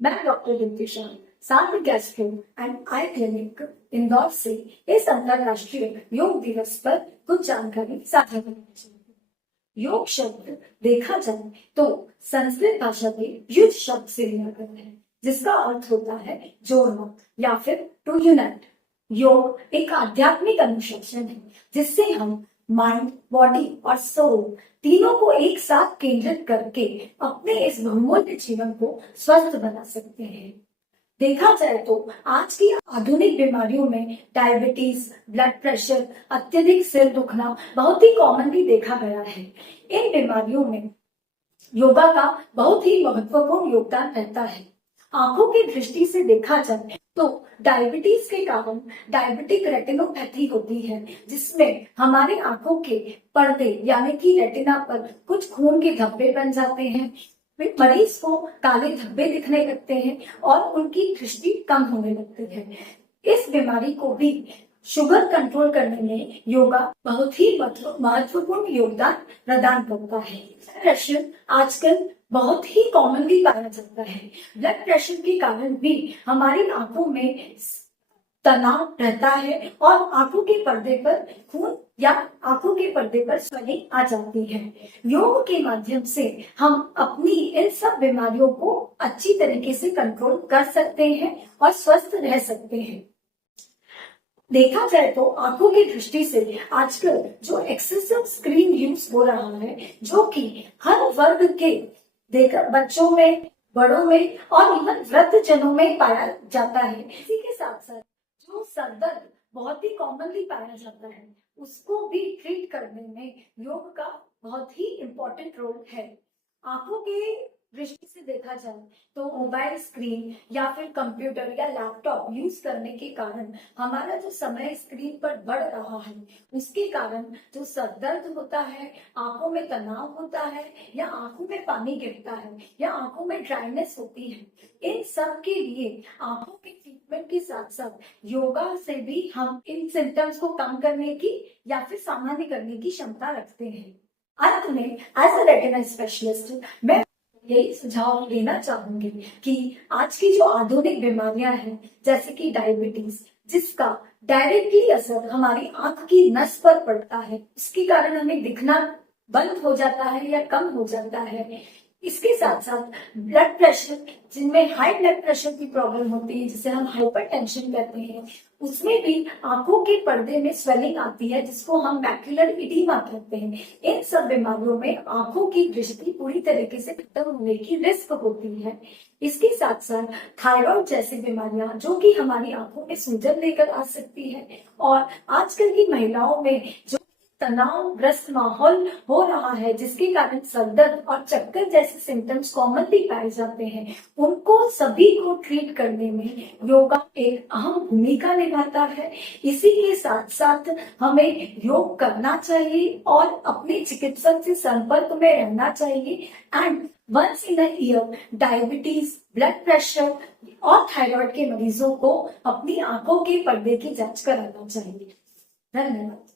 मैं डॉक्टर दिप्ति शाह सार्थ gastro and I clinic Indore से इस अंतरराष्ट्रीय योग दिवस पर कुछ जानकारी साझा करना चाहती हूँ। योग शब्द देखा जाए तो संस्कृत भाषा के युद्ध शब्द से लिया गया है, जिसका अर्थ होता है जोड़ना या फिर टू यूनाइट। योग एक आध्यात्मिक अनुशासन है जिससे हम माइंड, बॉडी और सोल तीनों को एक साथ केंद्रित करके अपने इस बहुमूल्य जीवन को स्वस्थ बना सकते हैं। देखा जाए तो आज की आधुनिक बीमारियों में डायबिटीज, ब्लड प्रेशर, अत्यधिक सिर दुखना बहुत ही कॉमनली देखा गया है। इन बीमारियों में योगा का बहुत ही महत्वपूर्ण योगदान रहता है। आंखों की दृष्टि से देखा जाए तो डायबिटीज के कारण डायबिटिक रेटिनोपैथी होती है, जिसमें हमारी आंखों के पर्दे यानी कि रेटिना पर कुछ खून के धब्बे बन जाते हैं। मरीज को काले धब्बे दिखने लगते हैं और उनकी दृष्टि कम होने लगती है। इस बीमारी को भी शुगर कंट्रोल करने में योगा बहुत ही महत्वपूर्ण योगदान प्रदान करता है। प्रेशर आजकल बहुत ही कॉमनली पाया जाता है। ब्लड प्रेशर के कारण भी हमारी आंखों में तनाव रहता है और आंखों के पर्दे पर खून या आंखों के पर्दे पर स्वेलिंग आ जाती है। योग के माध्यम से हम अपनी इन सब बीमारियों को अच्छी तरीके से कंट्रोल कर सकते हैं और स्वस्थ रह सकते हैं। देखा जाए तो आंखों की दृष्टि से आजकल जो एक्सेसिव स्क्रीन यूज हो रहा है, जो कि हर वर्ग के बच्चों में, बड़ों में और इवन वृद्ध जनों में पाया जाता है। इसी के साथ साथ जो सर दर्द बहुत ही कॉमनली पाया जाता है, उसको भी ट्रीट करने में योग का बहुत ही इम्पोर्टेंट रोल है। आंखों के दृष्टि से देखा जाए तो मोबाइल स्क्रीन या फिर कंप्यूटर या लैपटॉप यूज करने के कारण हमारा जो समय स्क्रीन पर बढ़ रहा है, उसके कारण जो सर दर्द होता है, आंखों में तनाव होता है या आंखों में पानी गिरता है या आंखों में ड्राइनेस होती है, इन सब के लिए आंखों के ट्रीटमेंट के साथ साथ योगा से भी हम इन सिम्टम्स को कम करने की या फिर सामान्य करने की क्षमता रखते हैं। अंत में एज अ रेटिना स्पेशलिस्ट मैं यही सुझाव देना चाहूंगी कि आज की जो आधुनिक बीमारियां हैं, जैसे कि डायबिटीज, जिसका डायरेक्टली असर हमारी आंख की नस पर पड़ता है, उसके कारण हमें दिखना बंद हो जाता है या कम हो जाता है। इसके साथ साथ ब्लड प्रेशर, जिनमें हाई ब्लड प्रेशर की प्रॉब्लम होती है, जिसे हम हाइपरटेंशन कहते हैं, उसमें भी आंखों के पर्दे में स्वेलिंग आती है, जिसको हम मैक्युलर इडीमा कहते हैं। इन सब बीमारियों में आंखों की दृष्टि पूरी तरीके से खत्म होने की रिस्क होती है। इसके साथ साथ थायराइड जैसी बीमारियां, जो कि हमारी आंखों में सूजन लेकर आ सकती है, और आजकल की महिलाओं में जो तनावग्रस्त माहौल हो रहा है, जिसके कारण सरदर्द और चक्कर जैसे सिम्टम्स कॉमनली पाए जाते हैं, उनको सभी को ट्रीट करने में योगा एक अहम भूमिका निभाता है। इसी के साथ साथ हमें योग करना चाहिए और अपने चिकित्सक से संपर्क में रहना चाहिए। And once in a year diabetes, blood pressure और थायराइड के मरीजों को अपनी आंखों के पर्दे की जांच कराना चाहिए। धन्यवाद।